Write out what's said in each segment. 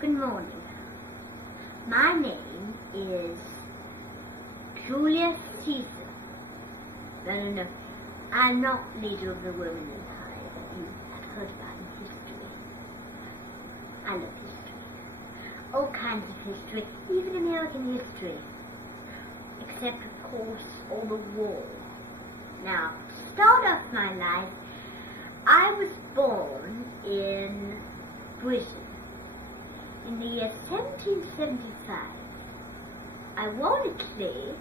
Good morning. My name is Julius Caesar. No. I'm not leader of the Roman Empire that you have heard about in history. I love history. All kinds of history, even American history. Except, of course, all the war. Now, to start off my life, I was born in Britain. In the year 1775, ironically,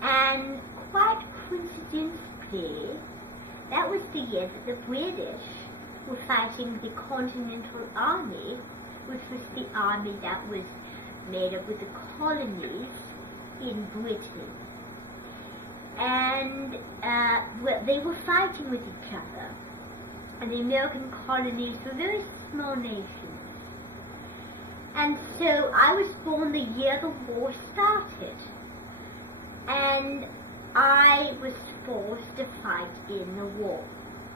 and quite coincidentally, that was the year that the British were fighting the Continental Army, which was the army that was made up with the colonies in Britain. And they were fighting with each other, and the American colonies were very small nations. And so I was born the year the war started, and I was forced to fight in the war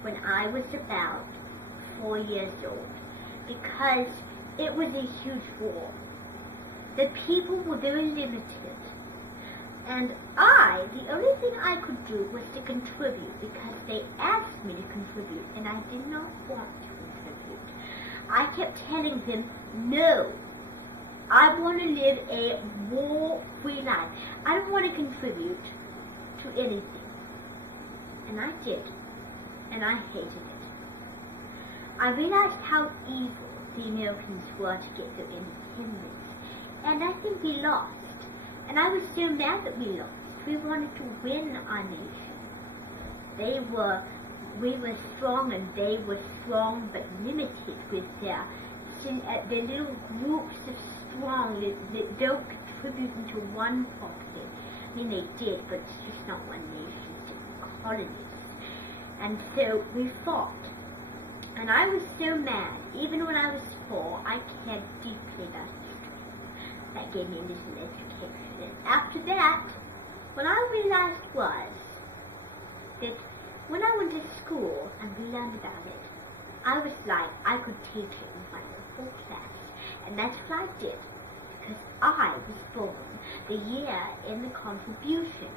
when I was about 4 years old, because it was a huge war. The people were very limited, and the only thing I could do was to contribute, because they asked me to contribute, and I did not want to contribute. I kept telling them, no, I want to live a war-free life. I don't want to contribute to anything. And I did. And I hated it. I realized how evil the Americans were to get their independence. And I think we lost. And I was so mad that we lost. We wanted to win our nation. We were strong, and they were strong but limited with their little groups of strong that don't contribute into one property. I mean, they did, but it's just not one nation, it's different colonies. And so we fought. And I was so mad. Even when I was 4, I cared deeply about history. That gave me a little education. And after that, what I realized was that when I went to school and we learned about it, I was like, I could teach it in front of the whole class. And that's what I did, because I was born the year in the contribution.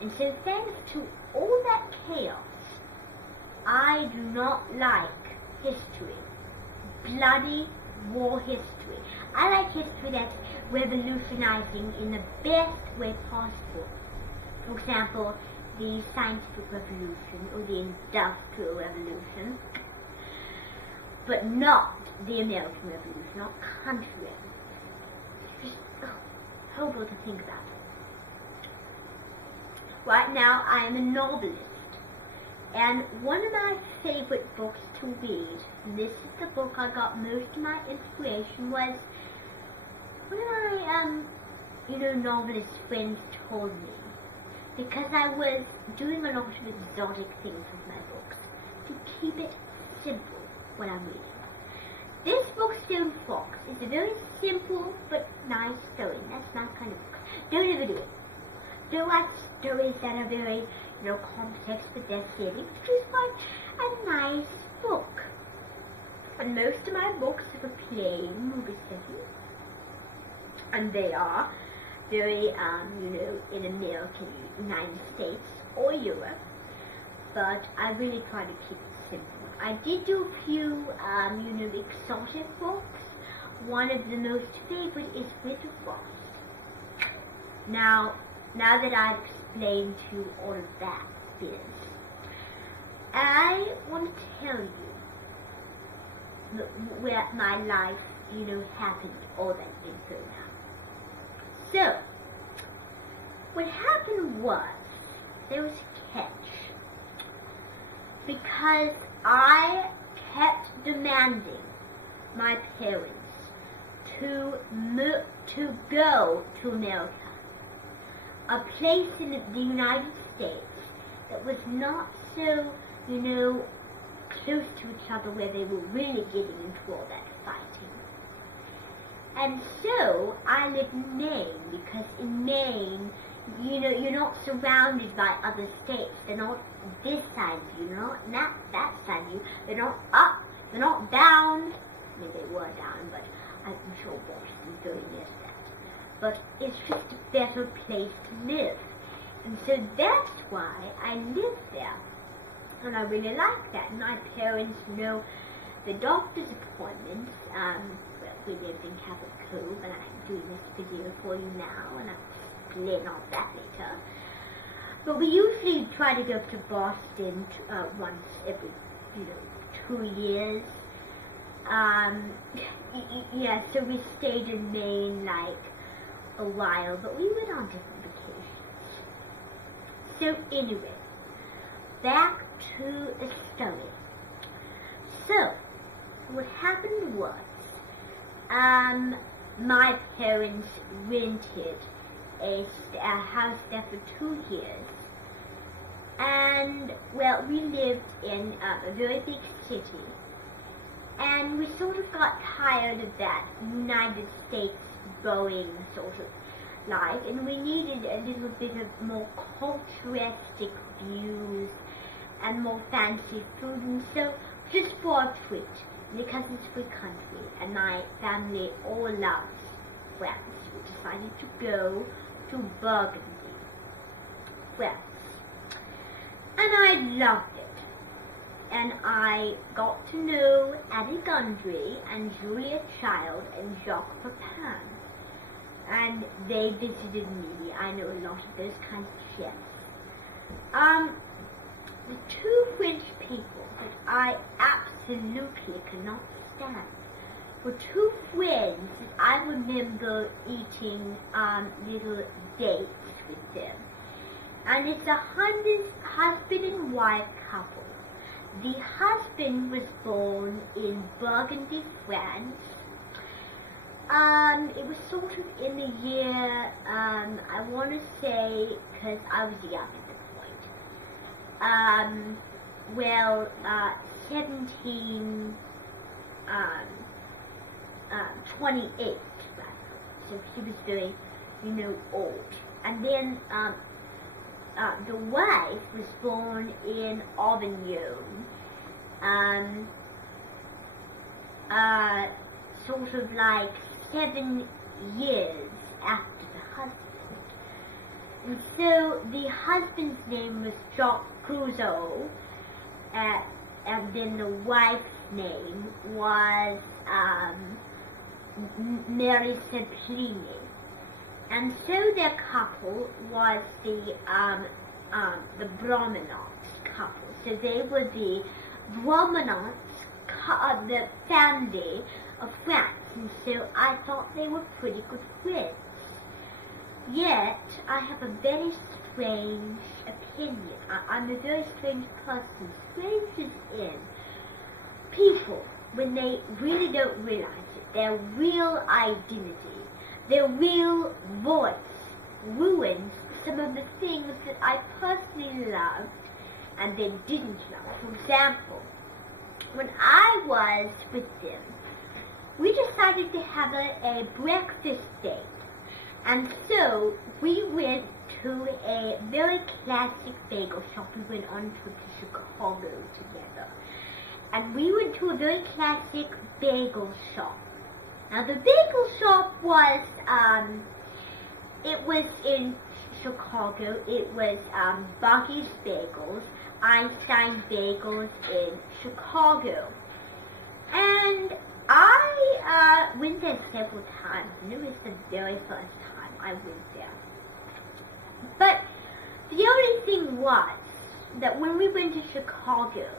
And so thanks to all that chaos, I do not like history. Bloody war history. I like history that's revolutionizing in the best way possible. For example, the scientific revolution or the industrial revolution, but not the American Revolution, not country revolution. It's just horrible to think about. Right now, I am a novelist, and one of my favorite books to read, and this is the book I got most of my inspiration, was one of my, novelist friends told me, because I was doing a lot of exotic things with my books, to keep it simple when I'm reading. This book, Stone Fox, is a very simple but nice story. That's my kind of book. Don't ever do it. Don't write stories that are very, complex, but they're silly. Just like a nice book. And most of my books have a plain movie setting. And they are very, in American, United States or Europe. But I really try to keep it simple. I did do a few, exotic books. One of the most favorite is Winter Frost. Now that I've explained to you all of that biz, I want to tell you where my life, happened, all that info now. So, what happened was, there was a catch. Because I kept demanding my parents to go to America, a place in the United States that was not so, close to each other, where they were really getting into all that fighting. And so I lived in Maine, because in Maine, you're not surrounded by other states. They're not this side of you, they're not that side of you. They're not up, they're not down, me they were down, but I'm sure Boston's very near that. But it's just a better place to live. And so that's why I live there. And I really like that. My parents know the doctor's appointments. We lived in Cabot Cove, and I'm doing this video for you now, and I'll explain all that later. But we usually try to go up to Boston once every, 2 years. Yeah, so we stayed in Maine like a while, but we went on different vacations. So anyway, back to the story. So, what happened was, my parents rented a house there for 2 years, and, well, we lived in a very big city, and we sort of got tired of that United States Boeing sort of life, and we needed a little bit of more culturistic views and more fancy food, and so just for a treat, because it's a good country, and my family all loves France, we decided to go to Burgundy, France. And I loved it. And I got to know Addie Gundry and Julia Child and Jacques Pepin. And they visited me. I know a lot of those kinds of chefs. The two French people that I absolutely cannot stand were two friends that I remember eating little dates with them. And it's a husband and wife couple. The husband was born in Burgundy, France. It was sort of in the year, I want to say, because I was young at the point, 1728, so she was very, old. And then, the wife was born in Avignon, sort of like 7 years after the husband. And so the husband's name was Jacques Cousteau, and then the wife's name was Mary Semplini. And so their couple was the Bromanants couple. So they were the Bromanants, the family of France. And so I thought they were pretty good friends. Yet, I have a very strange opinion. I'm a very strange person. Strange is in people, when they really don't realize it, their real identity, their real voice ruins some of the things that I personally loved and then didn't love. For example, when I was with them, we decided to have a breakfast date. And so we went to a very classic bagel shop. We went on a trip to Chicago together. And we went to a very classic bagel shop. Now the bagel shop was, it was in Chicago. It was Bucky's Bagels, Einstein Bagels in Chicago. And I went there several times, and it was the very first time I went there. But the only thing was that when we went to Chicago,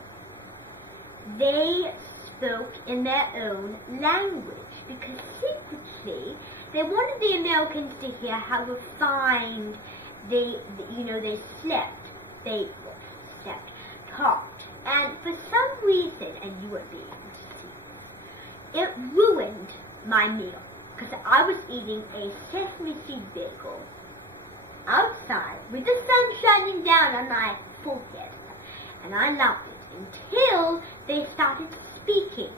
they spoke in their own language, because secretly they wanted the Americans to hear how refined they talked. And for some reason, and you won't be able to see, it ruined my meal, because I was eating a sesame seed bagel outside with the sun shining down on my forehead, and I loved it until they started speaking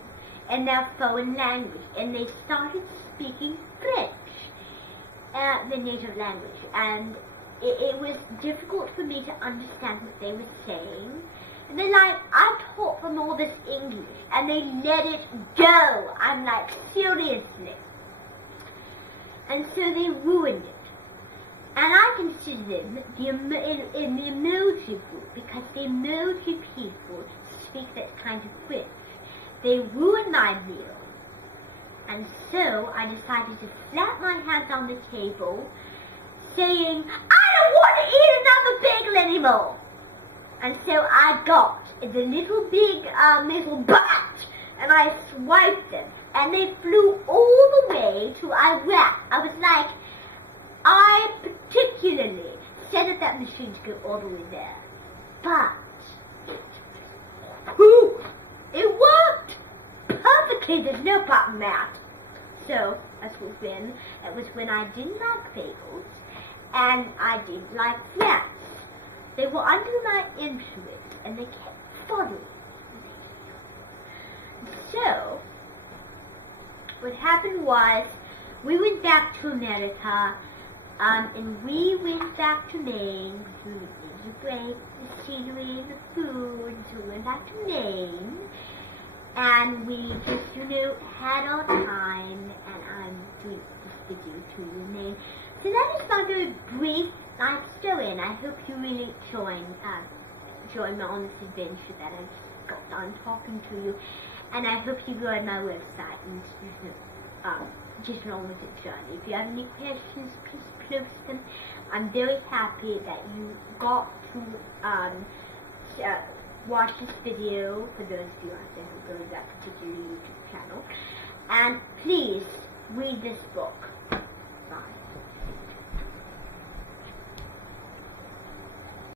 in their foreign language, and they started speaking French, the native language, and it was difficult for me to understand what they were saying. And then, I taught them all all this English, and they let it go. I'm like, seriously. And so they ruined it. And I consider them in the emoji group, because the emoji people speak that kind of French. They ruined my meal. And so I decided to slap my hands on the table, saying, I don't want to eat another bagel anymore. And so I got the little big metal bat, and I swiped them, and they flew all the way to Iraq. I was like, I particularly set up that machine to go all the way there. But, whew, it worked perfectly. There's no problem there. So, it was when I didn't like bagels, and I didn't like flats. They were under my influence, and they kept following me. So, what happened was, we went back to America, and we went back to Maine. We went to break the scenery and the food, so we went back to Maine. And we just, had our time, and I'm doing this video to you, Maine. So that is my very brief life story, and I hope you really join me on this adventure that I just got done talking to you. And I hope you go on my website and just along with the journey. If you have any questions, please post them. I'm very happy that you got to watch this video, for those of you out there who go to that particular YouTube channel. And please read this book. Bye.